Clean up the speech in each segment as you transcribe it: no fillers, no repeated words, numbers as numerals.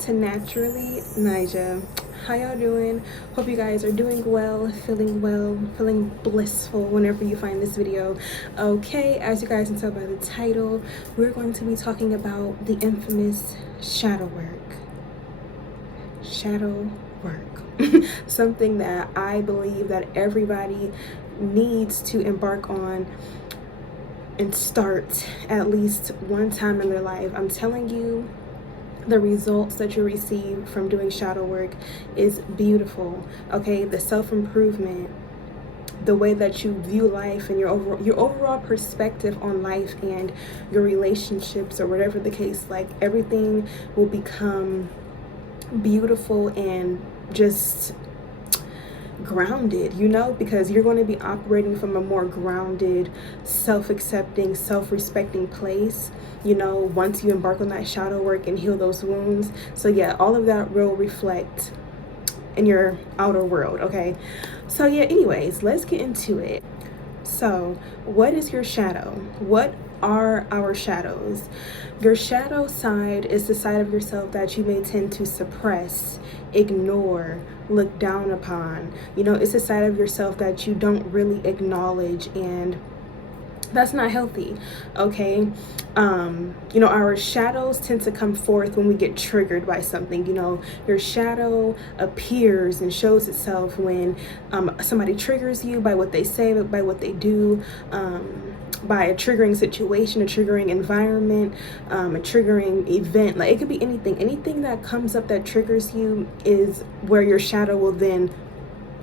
to Naturally Nija. How y'all doing? Hope you guys are doing well, feeling blissful whenever you find this video. Okay, as you guys can tell by the title, we're going to be talking about the infamous shadow work. Shadow work. Something that I believe that everybody needs to embark on and start at least one time in their life. I'm telling you, the results that you receive from doing shadow work is beautiful. Okay, the self-improvement, the way that you view life, and your overall perspective on life and your relationships, or whatever the case, like, everything will become beautiful and just grounded, because you're going to be operating from a more grounded, self-accepting, self-respecting place, once you embark on that shadow work and heal those wounds. So yeah, all of that will reflect in your outer world. Okay, so yeah, anyways, let's get into it. So what is your shadow? What are our shadows? Your shadow side is the side of yourself that you may tend to suppress, ignore, look down upon. It's a side of yourself that you don't really acknowledge, and that's not healthy. Okay, our shadows tend to come forth when we get triggered by something. Your shadow appears and shows itself when somebody triggers you, by what they say, by what they do, by a triggering situation, a triggering environment, a triggering event. Like, it could be anything that comes up that triggers you is where your shadow will then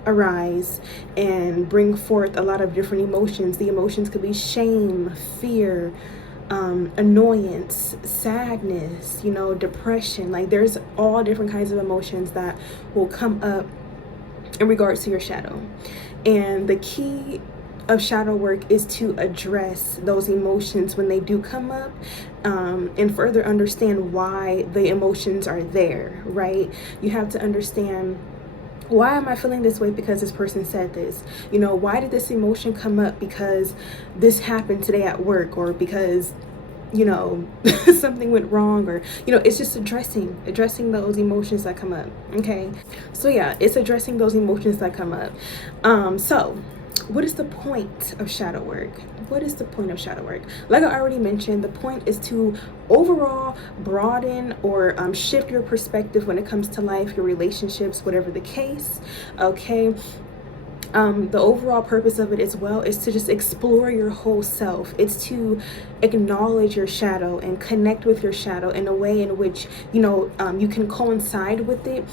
arise and bring forth a lot of different emotions. The emotions could be shame, fear, annoyance, sadness, depression. Like, there's all different kinds of emotions that will come up in regards to your shadow. And the key of shadow work is to address those emotions when they do come up, and further understand why the emotions are there, right? You have to understand, why am I feeling this way? Because this person said this. Why did this emotion come up? Because this happened today at work, or because something went wrong, or it's just addressing those emotions that come up. Okay, so yeah, it's addressing those emotions that come up. So what is the point of shadow work? What is the point of shadow work? Like I already mentioned, the point is to overall broaden or shift your perspective when it comes to life, your relationships, whatever the case. Okay, the overall purpose of it as well is to just explore your whole self. It's to acknowledge your shadow and connect with your shadow in a way in which you can coincide with it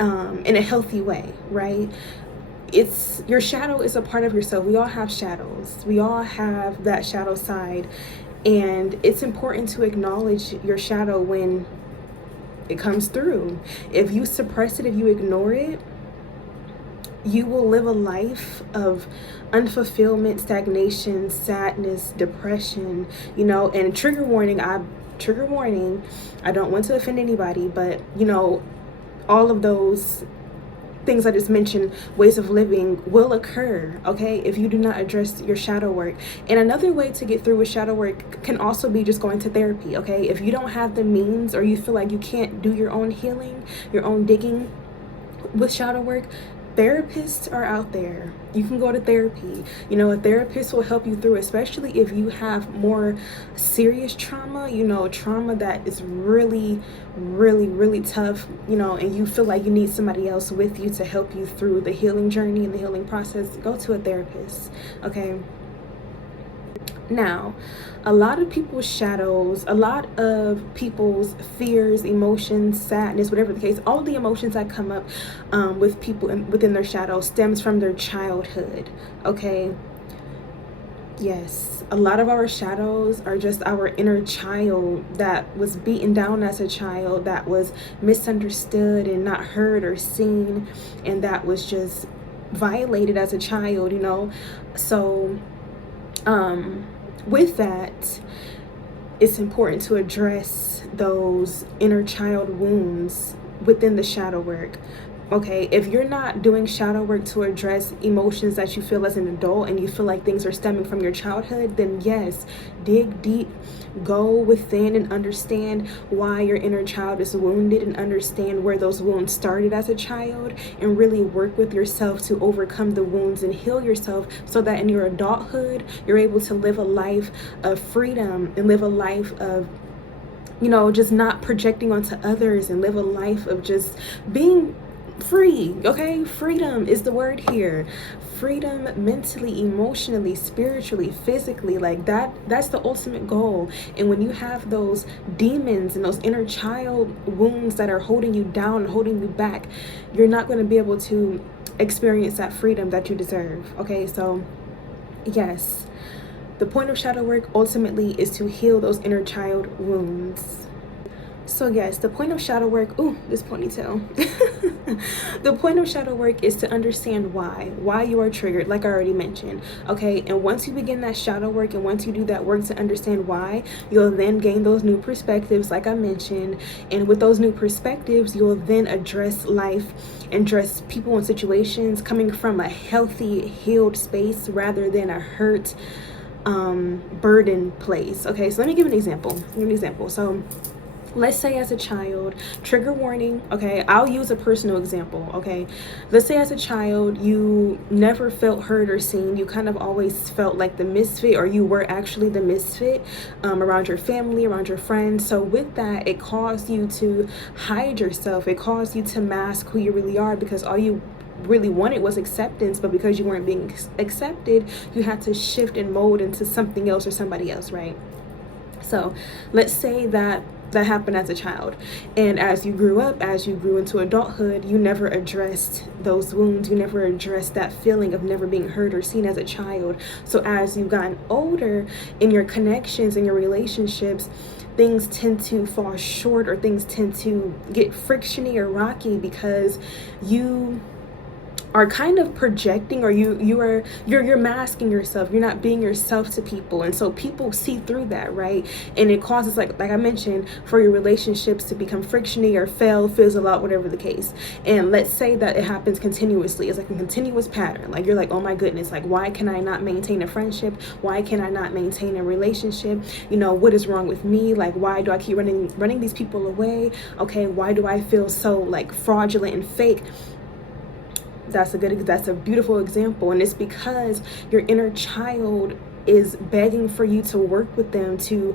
in a healthy way, right? Your shadow is a part of yourself. We all have shadows. We all have that shadow side, and it's important to acknowledge your shadow when it comes through. If you suppress it, if you ignore it, you will live a life of unfulfillment, stagnation, sadness, depression, and trigger warning, I don't want to offend anybody, but all of those things I just mentioned, ways of living, will occur, okay, if you do not address your shadow work. And another way to get through with shadow work can also be just going to therapy. Okay, if you don't have the means, or you feel like you can't do your own healing, your own digging with shadow work, therapists are out there. You can go to therapy. A therapist will help you through, especially if you have more serious trauma, trauma that is really, really, really tough, and you feel like you need somebody else with you to help you through the healing journey and the healing process. Go to a therapist. Okay. Now, a lot of people's shadows, a lot of people's fears, emotions, sadness, whatever the case, all the emotions that come up with people within their shadow stems from their childhood. Okay. Yes, a lot of our shadows are just our inner child that was beaten down as a child, that was misunderstood and not heard or seen, and that was just violated as a child, So with that, it's important to address those inner child wounds within the shadow work. Okay, if you're not doing shadow work to address emotions that you feel as an adult and you feel like things are stemming from your childhood, then yes, dig deep, go within and understand why your inner child is wounded and understand where those wounds started as a child, and really work with yourself to overcome the wounds and heal yourself so that in your adulthood, you're able to live a life of freedom and live a life of, you know, just not projecting onto others, and live a life of just being free. Okay, freedom is the word here. Freedom mentally, emotionally, spiritually, physically, like that's the ultimate goal. And when you have those demons and those inner child wounds that are holding you down, holding you back, you're not going to be able to experience that freedom that you deserve. Okay, so yes, the point of shadow work ultimately is to heal those inner child wounds. So yes, the point of shadow work, ooh, this ponytail. The point of shadow work is to understand why you are triggered, like I already mentioned. Okay, and once you begin that shadow work and once you do that work to understand why, you'll then gain those new perspectives, like I mentioned. And with those new perspectives, you'll then address life and address people and situations coming from a healthy, healed space rather than a hurt, burden place. Okay, so let me give an example. So let's say as a child, trigger warning, okay, I'll use a personal example. Okay, let's say as a child you never felt heard or seen. You kind of always felt like the misfit, or you were actually the misfit around your family, around your friends. So with that, it caused you to hide yourself. It caused you to mask who you really are, because all you really wanted was acceptance, but because you weren't being accepted, you had to shift and mold into something else or somebody else, right? So let's say that happened as a child, and as you grew up, as you grew into adulthood, you never addressed those wounds. You never addressed that feeling of never being heard or seen as a child. So as you've gotten older, in your connections, in your relationships, things tend to fall short, or things tend to get frictiony or rocky, because you are kind of projecting, or you're masking yourself. You're not being yourself to people, and so people see through that, right? And it causes, like I mentioned, for your relationships to become frictiony or fail, fizzle out, whatever the case. And let's say that it happens continuously. It's like a continuous pattern. Like you're like, oh my goodness, like why can I not maintain a friendship? Why can I not maintain a relationship? You know, what is wrong with me? Like, why do I keep running these people away? Okay, why do I feel so like fraudulent and fake? That's a beautiful example. And it's because your inner child is begging for you to work with them, to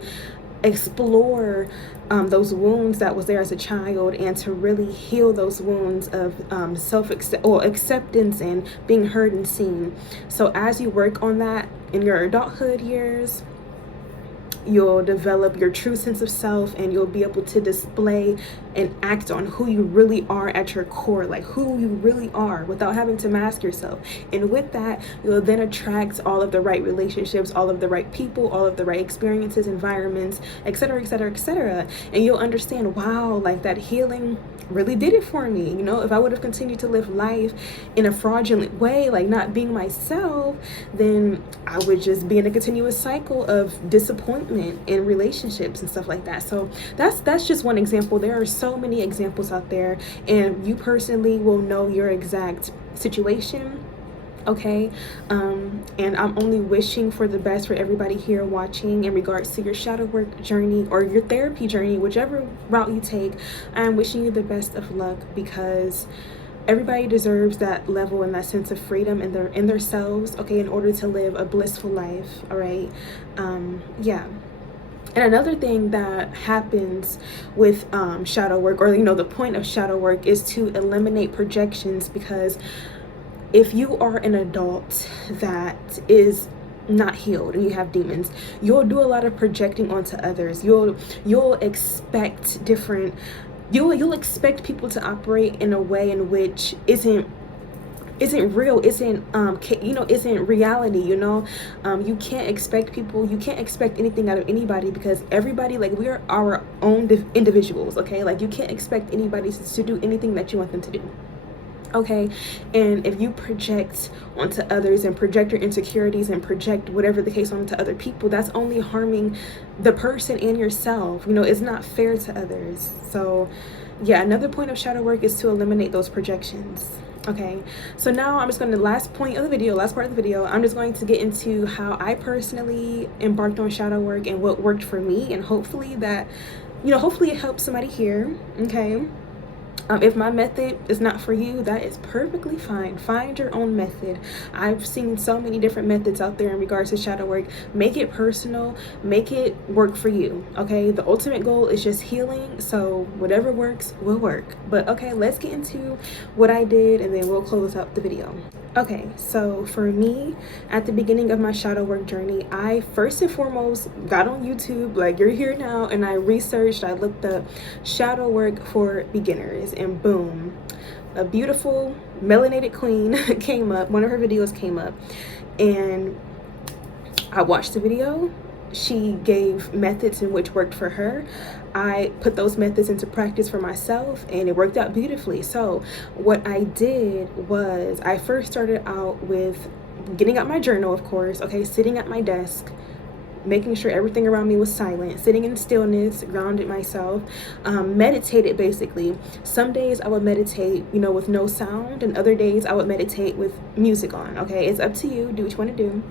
explore those wounds that was there as a child, and to really heal those wounds of acceptance and being heard and seen. So as you work on that in your adulthood years, you'll develop your true sense of self, and you'll be able to display and act on who you really are at your core, like who you really are, without having to mask yourself. And with that, you'll then attract all of the right relationships, all of the right people, all of the right experiences, environments, etc., etc., etc. And you'll understand, wow, like that healing really did it for me. You know, if I would have continued to live life in a fraudulent way, like not being myself, then I would just be in a continuous cycle of disappointment in relationships and stuff like that. So that's just one example. There are so many examples out there, and you personally will know your exact situation. Okay, and I'm only wishing for the best for everybody here watching in regards to your shadow work journey or your therapy journey, whichever route you take. I'm wishing you the best of luck, because everybody deserves that level and that sense of freedom in their selves, okay, in order to live a blissful life. All right, yeah. And another thing that happens with shadow work, or the point of shadow work, is to eliminate projections, because if you are an adult that is not healed and you have demons, you'll do a lot of projecting onto others. You'll expect you'll expect people to operate in a way in which isn't real, isn't reality. You can't expect people, you can't expect anything out of anybody, because everybody, like, we are our own individuals. Okay, like you can't expect anybody to do anything that you want them to do. Okay, and if you project onto others and project your insecurities and project whatever the case onto other people, that's only harming the person and yourself. It's not fair to others. So yeah, another point of shadow work is to eliminate those projections. Okay, so now I'm just going to, last part of the video, I'm just going to get into how I personally embarked on shadow work and what worked for me, and hopefully that, hopefully it helps somebody here. Okay. If my method is not for you, that is perfectly fine. Find your own method. I've seen so many different methods out there in regards to shadow work. Make it personal, make it work for you. Okay, the ultimate goal is just healing, so whatever works will work. But okay, let's get into what I did and then we'll close up the video. Okay, so for me, at the beginning of my shadow work journey, I first and foremost got on YouTube, like you're here now, and I looked up shadow work for beginners, and boom, a beautiful melanated queen came up. One of her videos came up, and I watched the video. She gave methods in which worked for her. I put those methods into practice for myself, and it worked out beautifully. So what I did was I first started out with getting out my journal, of course, okay, sitting at my desk, making sure everything around me was silent, sitting in stillness, grounded myself, meditated basically. Some days I would meditate, with no sound, and other days I would meditate with music on. Okay, it's up to you, do what you want to do.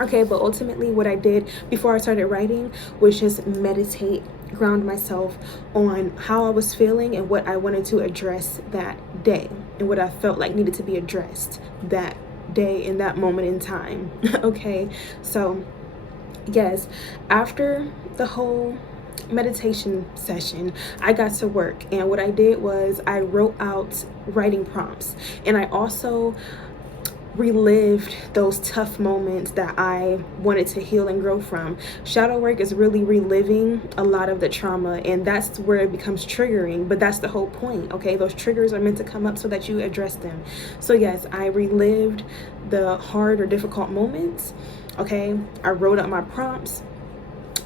Okay, but ultimately what I did before I started writing was just meditate, ground myself on how I was feeling and what I wanted to address that day and what I felt like needed to be addressed that day in that moment in time. Okay, so yes, after the whole meditation session, I got to work, and what I did was I wrote out writing prompts, and I also relived those tough moments that I wanted to heal and grow from. Shadow work is really reliving a lot of the trauma, and that's where it becomes triggering, but that's the whole point. Okay, those triggers are meant to come up so that you address them. So yes, I relived the hard or difficult moments. Okay, I wrote up my prompts,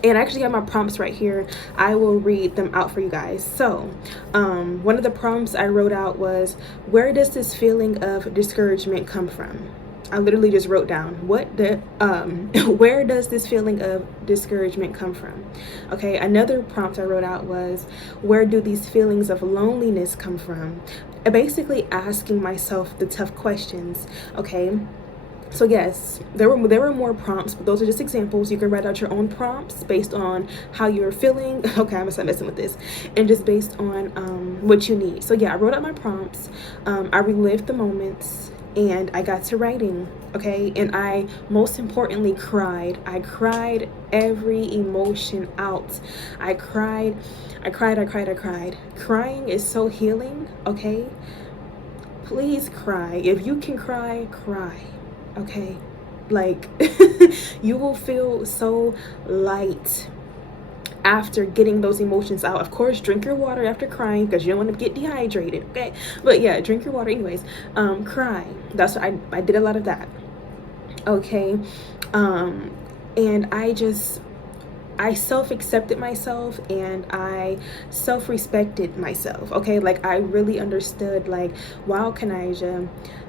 and I actually have my prompts right here. I will read them out for you guys. So one of the prompts I wrote out was, where does this feeling of discouragement come from? I literally just wrote down where does this feeling of discouragement come from? Okay, another prompt I wrote out was, where do these feelings of loneliness come from? Basically asking myself the tough questions. Okay, so yes, there were more prompts, but those are just examples. You can write out your own prompts based on how you're feeling. Okay, I'm gonna stop messing with this. And just based on what you need. So yeah, I wrote out my prompts. I relived the moments, and I got to writing. Okay, and I most importantly cried. I cried every emotion out. I cried. Crying is so healing. Okay, please cry. If you can cry, cry. Okay, like you will feel so light after getting those emotions out. Of course, drink your water after crying because you don't want to get dehydrated. Okay, but yeah, drink your water anyways. Cry. That's what I did a lot of that. Okay, and I self-accepted myself, and I self-respected myself. Okay, like I really understood, like, wow, Kanaija,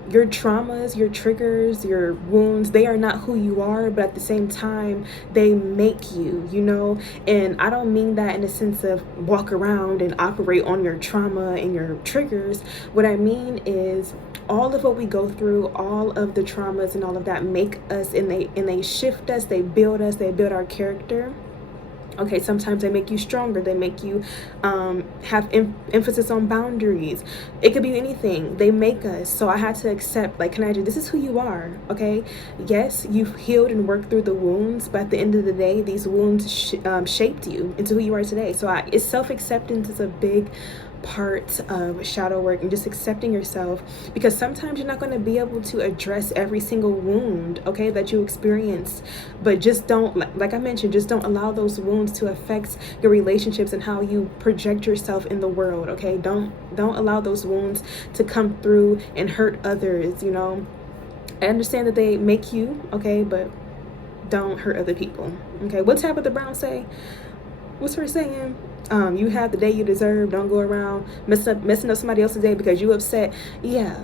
your traumas, your triggers, your wounds, they are not who you are, but at the same time, they make you, and I don't mean that in the sense of walk around and operate on your trauma and your triggers. What I mean is all of what we go through, all of the traumas and all of that make us, and they shift us, they build us, they build our character. Okay, sometimes they make you stronger. They make you have emphasis on boundaries. It could be anything. They make us. So I had to accept, like, Kanaija, this is who you are, okay? Yes, you've healed and worked through the wounds, but at the end of the day, these wounds shaped you into who you are today. So it's self-acceptance is a big part of shadow work, and just accepting yourself, because sometimes you're not going to be able to address every single wound, okay, that you experience, but just don't, like I mentioned, just don't allow those wounds to affect your relationships and how you project yourself in the world. Okay, don't allow those wounds to come through and hurt others. I understand that they make you, okay, but don't hurt other people. Okay, what's Tabitha Brown say? What's her saying? You have the day you deserve. Don't go around messing up somebody else's day because you upset. Yeah.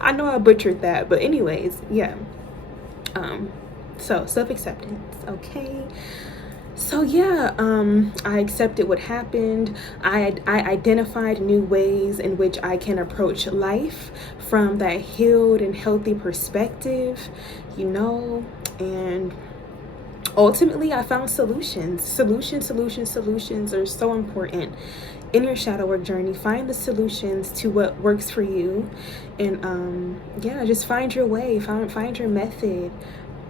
I know I butchered that, but anyways, yeah. So self-acceptance, okay. So yeah, I accepted what happened. I identified new ways in which I can approach life from that healed and healthy perspective, you know, and ultimately I found solutions are so important in your shadow work journey. Find the solutions to what works for you, and yeah, just find your way, find your method,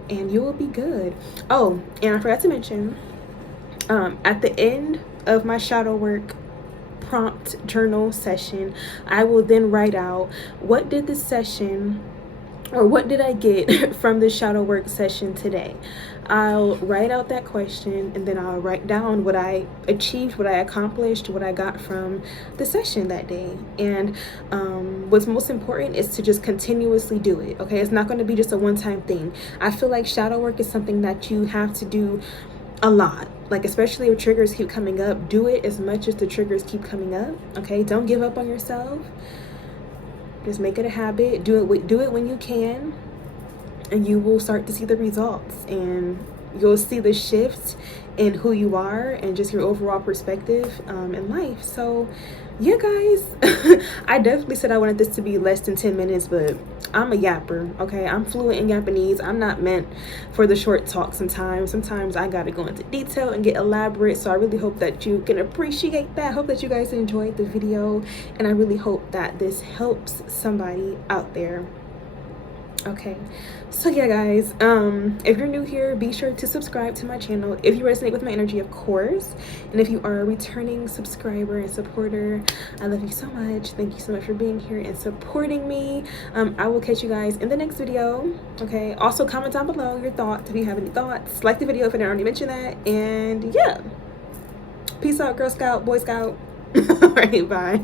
and you will be good. Oh, and I forgot to mention, at the end of my shadow work prompt journal session, I will then write out what did this session, or what did I get from the shadow work session today. I'll write out that question, and then I'll write down what I achieved, what I accomplished, what I got from the session that day. And what's most important is to just continuously do it. Okay, it's not going to be just a one-time thing. I feel like shadow work is something that you have to do a lot. Like, especially if triggers keep coming up, do it as much as the triggers keep coming up. Okay, don't give up on yourself. Just make it a habit. Do it when you can, and you will start to see the results, and you'll see the shift in who you are and just your overall perspective in life. So yeah, guys, I definitely said I wanted this to be less than 10 minutes, but I'm a yapper, okay? I'm fluent in Japanese. I'm not meant for the short talk sometimes. Sometimes I gotta go into detail and get elaborate, so I really hope that you can appreciate that. I hope that you guys enjoyed the video, and I really hope that this helps somebody out there. Okay, so yeah, guys, if you're new here, be sure to subscribe to my channel if you resonate with my energy, of course. And if you are a returning subscriber and supporter, I love you so much. Thank you so much for being here and supporting me. I will catch you guys in the next video. Okay, also comment down below your thoughts if you have any thoughts. Like the video if I didn't already mention that. And yeah, peace out, Girl Scout, Boy Scout. All right, bye.